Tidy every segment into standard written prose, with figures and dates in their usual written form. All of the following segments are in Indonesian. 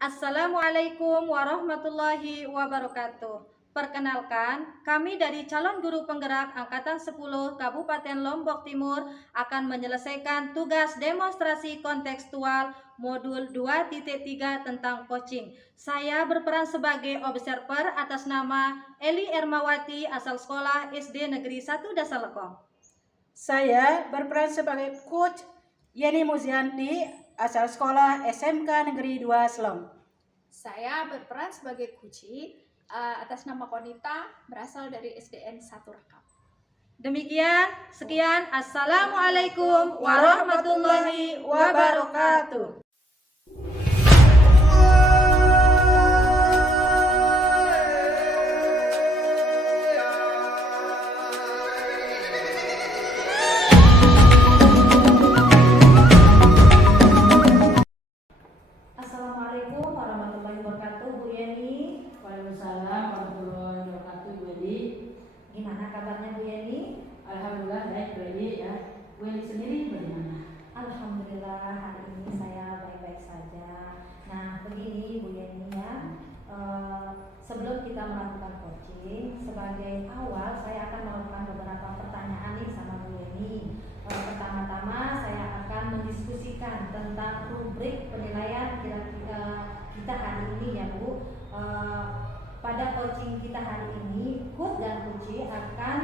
Assalamualaikum warahmatullahi wabarakatuh. Perkenalkan, kami dari calon guru penggerak Angkatan 10 Kabupaten Lombok Timur akan menyelesaikan tugas demonstrasi kontekstual modul 2.3 tentang coaching. Saya berperan sebagai observer atas nama Eli Ermawati asal sekolah SD Negeri 1 Dasalekong. Saya berperan sebagai coach Yeni Muzianti asal sekolah SMK Negeri 2 Selong. Saya berperan sebagai Kuci atas nama Konita, berasal dari SDN 1 Rakap. Demikian, sekian. Assalamualaikum warahmatullahi wabarakatuh. Assalamualaikum warahmatullahi wabarakatuh, Bu Yeni. Waalaikumsalam warahmatullahi wabarakatuh, Bu Edi. Gimana kabarnya, Bu Yeni? Alhamdulillah baik, Bu Edi ya. Bu Edi sendiri bagaimana? Alhamdulillah hari ini saya baik-baik saja. Nah, begini Bu Yeni ya. Sebelum kita melakukan coaching, sebagai awal saya akan melakukan beberapa pertanyaan nih sama Bu Yeni. Pertama-tama saya akan mendiskusikan tentang rubrik penilaian kita hari ini ya Bu. Pada coaching kita hari ini, Kut dan Kuci akan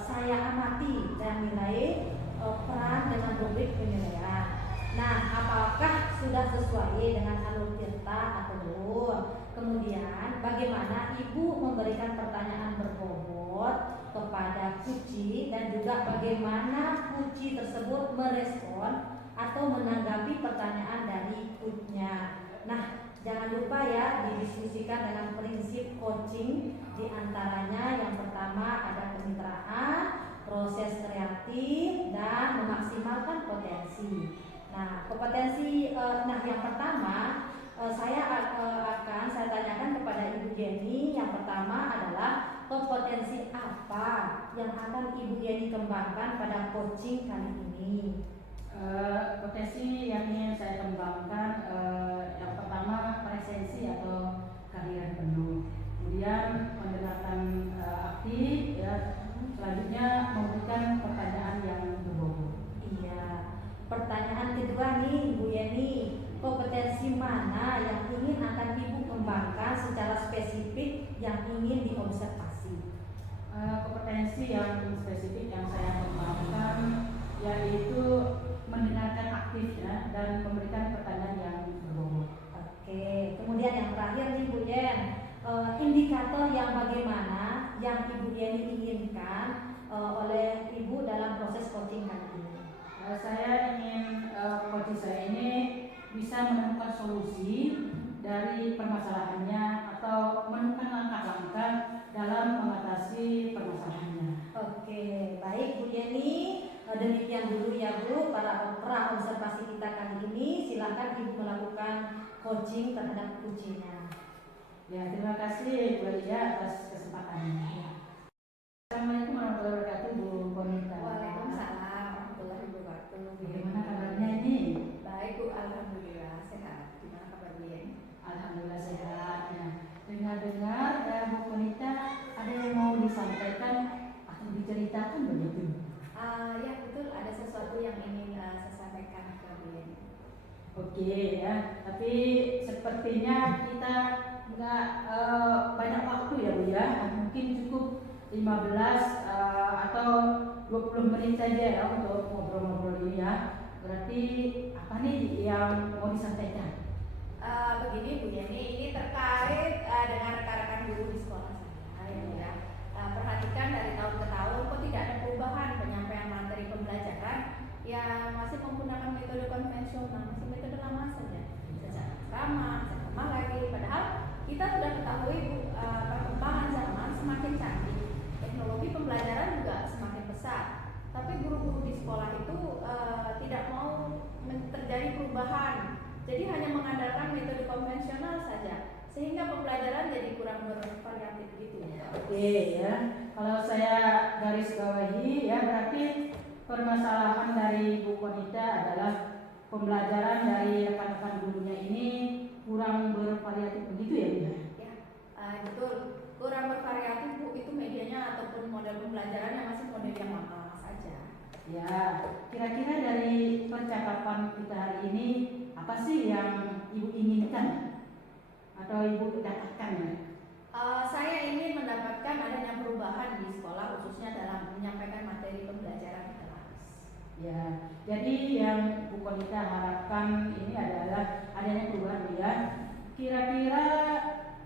saya amati dan nilai peran dengan rubrik penilaian. Nah, apakah sudah sesuai dengan alur tirta atau belum? Kemudian, bagaimana Ibu memberikan pertanyaan berbobot kepada Kuci dan juga bagaimana Kuci tersebut merespon atau menanggapi pertanyaan dari Kutnya. Nah, jangan lupa ya didiskusikan dengan prinsip coaching, diantaranya yang pertama ada kemitraan, proses kreatif, dan memaksimalkan potensi. Nah, yang pertama saya tanyakan kepada Ibu Jenny. Yang pertama adalah kompetensi apa yang akan Ibu Jenny kembangkan pada coaching kali ini? Potensi yang ingin saya kembangkan yang pertama presensi atau kehadiran penuh, kemudian pendekatan aktif ya, selanjutnya memberikan pertanyaan yang berbobot. Iya. Pertanyaan kedua nih Bu Yeni, kompetensi mana yang ingin akan Ibu kembangkan secara spesifik yang ingin diobservasi? Kompetensi yang spesifik yang saya kembangkan yaitu mendengarkan aktif ya, dan memberikan pertanyaan yang berbobot. Oke, kemudian yang terakhir nih Bu Yen, indikator yang bagaimana yang Ibu Yeni inginkan oleh Ibu dalam proses coaching kali ini? Saya ingin coaching saya ini bisa menemukan solusi dari permasalahannya atau menemukan langkah-langkah dalam mengatasi permasalahannya. Oke, baik Bu Yeni. Demikian dulu ya Bu, para observasi kita kali ini. Silakan Ibu melakukan coaching terhadap kucinya. Ya, terima kasih Bu Lia atas kesempatannya. Assalamualaikum warahmatullahi wabarakatuh, Bu Konita. Waalaikumsalam warahmatullahi wabarakatuh. Bagaimana kabarnya ini? Baik Bu, alhamdulillah sehat. Gimana kabar Bu Yen? Alhamdulillah sehat. Ya. Dengar-dengar Bu Konita ada yang mau disampaikan atau diceritakan begitu? Ya betul, ada sesuatu yang ingin saya sampaikan ke Bu Yen. Oke ya, tapi sepertinya kita nggak banyak waktu ya Bu ya. Mungkin cukup 15 atau 20 menit saja ya untuk ngobrol-ngobrol ini ya. Berarti apa nih yang mau disampaikan? Begini Bu Yeni, ini terkait dengan rekan-rekan guru di sekolah saya ya. Perhatikan dari tahun ke tahun kok tidak ada perubahan penyampaian materi pembelajaran yang masih menggunakan metode konvensional, masih metode lama saja, sejak ramah, sama lagi. Padahal kita sudah ketahui Bu, perkembangan zaman semakin canggih, teknologi pembelajaran juga semakin pesat. Tapi guru-guru di sekolah itu tidak mau terjadi perubahan, jadi hanya mengandalkan metode konvensional saja, sehingga pembelajaran jadi kurang bervariatif gitu ya. Oke ya, kalau saya garis bawahi ya, berarti permasalahan dari Bu Konita adalah pembelajaran dari rekan-rekan gurunya ini kurang bervariatif begitu ya Bu ya? Ya, betul. Kurang bervariatif Bu, itu medianya ataupun model pembelajarannya masih model yang lama saja. Ya, kira-kira dari percakapan kita hari ini apa sih yang Ibu inginkan atau Ibu dapatkan ya? Saya ingin mendapatkan adanya perubahan di sekolah khususnya dalam menyampaikan materi pembelajaran di kelas. Ya, jadi yang Bu Konita harapkan ini adalah adanya perubahan Bu ya. Kira-kira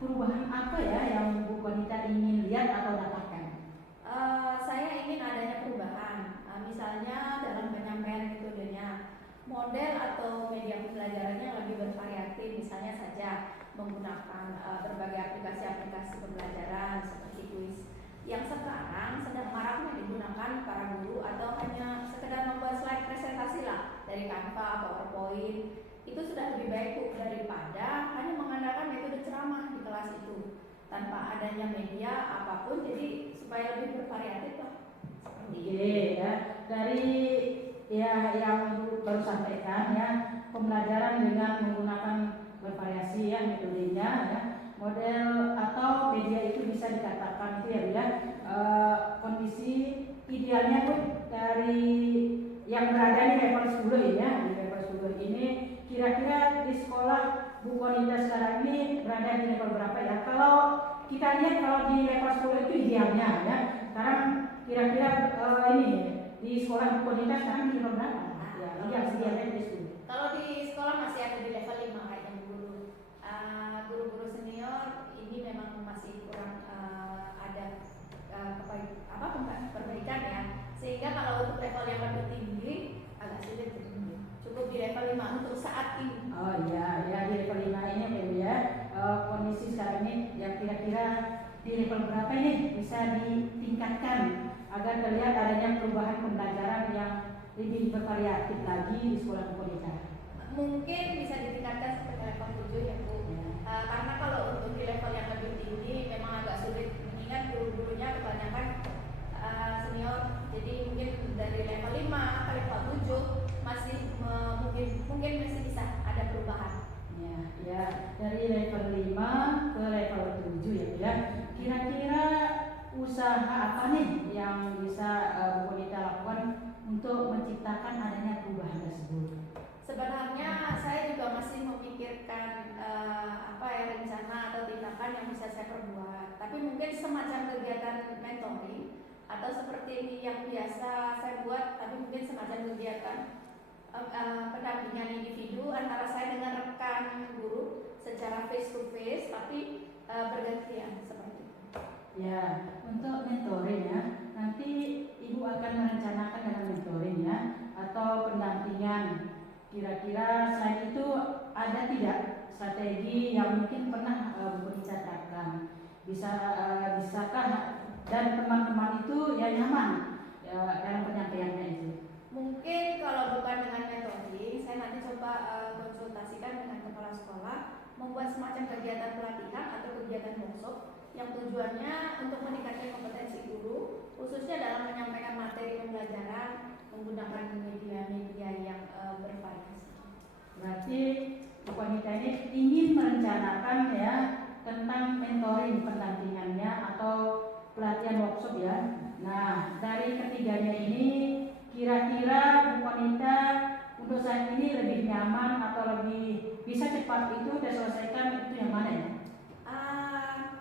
perubahan apa ya yang Bu Konita ingin lihat atau dapatkan? Saya ingin adanya perubahan, misalnya dalam penyampaian metodenya, model atau media pembelajarannya lebih bervariatif, misalnya saja menggunakan berbagai aplikasi-aplikasi pembelajaran seperti kuis yang sekarang sedang maraknya digunakan para guru, atau hanya sekedar membuat slide presentasi lah dari Canva, PowerPoint. Itu sudah lebih baik Bu daripada hanya mengandalkan metode ceramah di kelas itu tanpa adanya media apapun, jadi supaya lebih bervariatif lah. Oke ya, dari ya yang Ibu baru sampaikan ya, pembelajaran dengan menggunakan bervariasi ya metodenya ya, model atau media itu bisa dikatakan itu ya Bu ya, kondisi idealnya Bu dari yang berada di level 10 ya, di level 10 ini kira-kira di sekolah Bu Konita sekarang ini berada di level berapa ya? Kalau kita lihat kalau di level 10 itu idealnya ya. Sekarang kira-kira ini di sekolah Bu Konita sekarang di level berapa? Ya, idealnya di 10. Kalau di sekolah masih ada di level 5 kayaknya guru. Guru-guru senior ini memang masih kurang ada perbaikan ya. Sehingga kalau untuk level yang lebih tinggi agak sulit. Cukup di level 5 untuk saat ini. Oh iya, ya di level 5 ini Bu ya. Kondisi sekarang ini yang kira-kira di level berapa ini bisa ditingkatkan agar terlihat adanya perubahan pembelajaran yang lebih bervariatif lagi di sekolah Bu Konita. Mungkin bisa ditingkatkan sampai level 7 ya Bu. Karena kalau untuk di level yang lebih tinggi memang agak sulit, mengingat guru-gurunya kebanyakan senior. Jadi mungkin dari level 5 ke level 7 masih mungkin masih bisa ada perubahan. Ya, dari level 5 ke level 7 ya Bu ya. Kira-kira usaha apa nih yang bisa Bu Konita lakukan untuk menciptakan adanya perubahan tersebut? Sebenarnya saya juga masih memikirkan rencana atau tindakan yang bisa saya perbuat. Tapi mungkin semacam kegiatan mentoring atau seperti yang biasa saya buat, tapi mungkin semacam kegiatan pendampingan individu antara saya dengan rekan guru secara face to face, tapi bergantian seperti itu. Ya, untuk mentoring ya, nanti Ibu akan merencanakan dengan mentoring ya, atau pendampingan. Kira-kira selain itu ada tidak strategi yang mungkin pernah Bu Konita terapkan? Bisakah dan teman-teman itu ya nyaman ya, dalam penyampaiannya itu? Mungkin kalau bukan dengan mentoring, saya nanti coba konsultasikan dengan kepala sekolah, membuat semacam kegiatan pelatihan atau kegiatan workshop yang tujuannya untuk meningkatkan kompetensi guru, khususnya dalam menyampaikan materi pembelajaran menggunakan media-media yang bervariasi. Berarti Bu Konita ini ingin merencanakan ya tentang mentoring pendampingannya atau pelatihan workshop ya. Nah, dari ketiganya ini kira-kira Bu Konita untuk saat ini lebih nyaman atau lebih bisa cepat itu diselesaikan itu yang mana ya?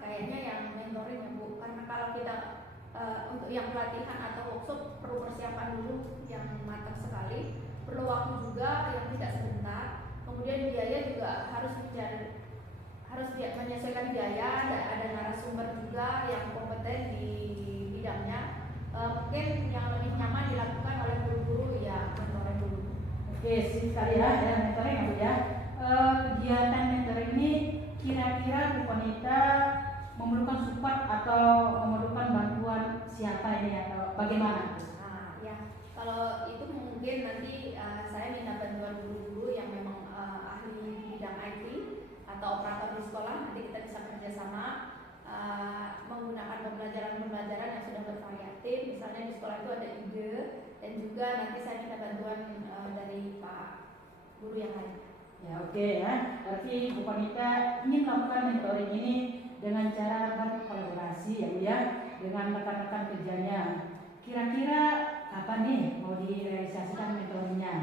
Kayaknya yang mentoring ya Bu, karena kalau kita untuk yang pelatihan atau workshop perlu persiapan dulu yang matang sekali, perlu waktu juga yang tidak sebentar, kemudian biaya juga harus menyesuaikan biaya, dan ada narasumber juga yang kompeten di bidangnya. Mungkin yang lebih nyaman dilakukan oleh guru-guru ya mentoring dulu. Oke, sekali ya mentoring ya Bu ya. Kegiatan mentoring ini kira-kira Bu Konita memerlukan support atau memerlukan bantuan siapa ini atau bagaimana? Ya, kalau itu mungkin nanti saya minta bantuan guru-guru yang memang ahli bidang IT atau operator di sekolah. Nanti kita bisa kerjasama menggunakan pembelajaran yang sudah bervariatif. Misalnya di sekolah itu ada ide, dan juga nanti saya minta bantuan dari Pak Guru yang lain. Ya oke ya, berarti Bu Konita ingin melakukan mentoring ini dengan cara berkolaborasi ya Bu ya, dengan rekan-rekan kerjanya. Kira-kira kapan nih mau direalisasikan mentoringnya?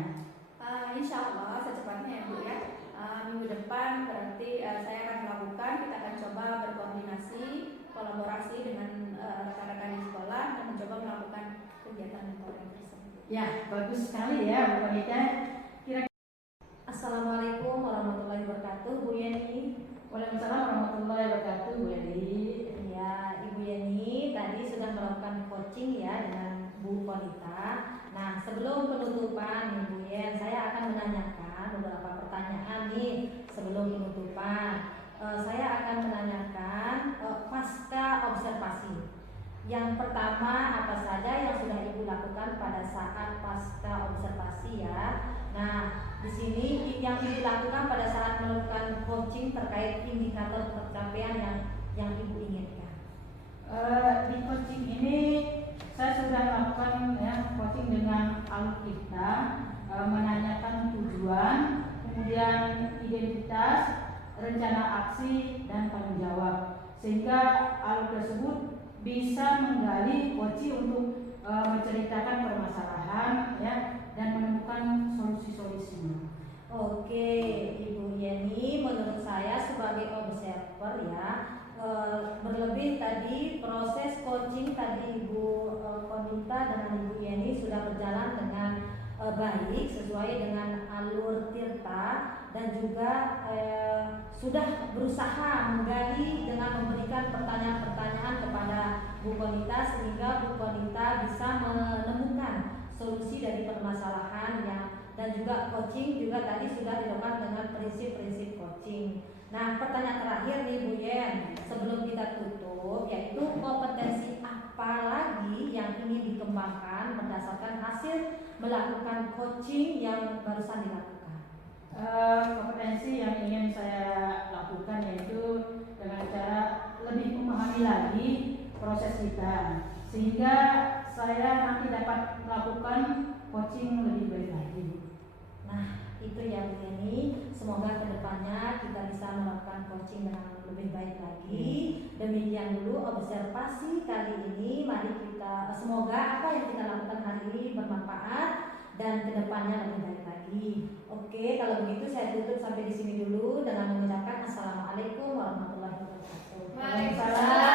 Insya Allah secepatnya ya Bu ya. Minggu depan berarti saya akan melakukan, kita akan coba berkoordinasi, kolaborasi dengan rekan-rekan di sekolah dan mencoba melakukan kegiatan mentoring tersebut. Ya bagus sekali ya Bu Konita. Assalamualaikum warahmatullahi wabarakatuh, Bu Yeni. Waalaikumsalam warahmatullahi wabarakatuh Bu Yeni. Ya, Ibu Yeni tadi sudah melakukan coaching ya dengan Bu Konita. Nah, sebelum penutupan nih Bu Yen, saya akan menanyakan beberapa pertanyaan nih sebelum penutupan. Saya akan menanyakan pasca observasi. Yang pertama apa saja yang sudah Ibu lakukan pada saat pasca observasi ya. Nah, di sini yang Ibu lakukan pada saat melakukan coaching terkait indikator pencapaian yang Ibu inginkan. Di coaching ini saya sudah melakukan ya coaching dengan alur kita, menanyakan tujuan, kemudian identitas, rencana aksi dan tanggung jawab, sehingga alur tersebut bisa menggali coach untuk menceritakan permasalahan ya dan menemukan solusi-solusinya. Oke, Ibu Yeni, menurut saya sebagai observer ya, berlebih tadi proses coaching tadi Ibu Konita dengan Ibu Yeni sudah berjalan dengan baik sesuai dengan alur Tirta dan juga sudah berusaha menggali dengan memberikan pertanyaan-pertanyaan kepada Bu Konita sehingga Bu Konita bisa menemukan solusi dari permasalahan yang dan juga coaching juga tadi sudah dilakukan dengan prinsip-prinsip coaching. Nah, pertanyaan terakhir nih Bu Yen, sebelum kita tutup, yaitu kompetensi apa lagi yang ingin dikembangkan berdasarkan hasil melakukan coaching yang barusan dilakukan? Kompetensi yang ingin saya lakukan yaitu dengan cara lebih memahami lagi proses kita, sehingga saya nanti dapat melakukan coaching lebih baik lagi. Nah, itu ya Bu Yeni. Semoga kedepannya kita bisa melakukan coaching dengan lebih baik lagi. Demikian dulu observasi kali ini. Mari kita semoga apa yang kita lakukan hari ini bermanfaat dan kedepannya lebih baik lagi. Oke, kalau begitu saya tutup sampai di sini dulu dengan mengucapkan assalamualaikum warahmatullahi wabarakatuh. Waalaikumsalam.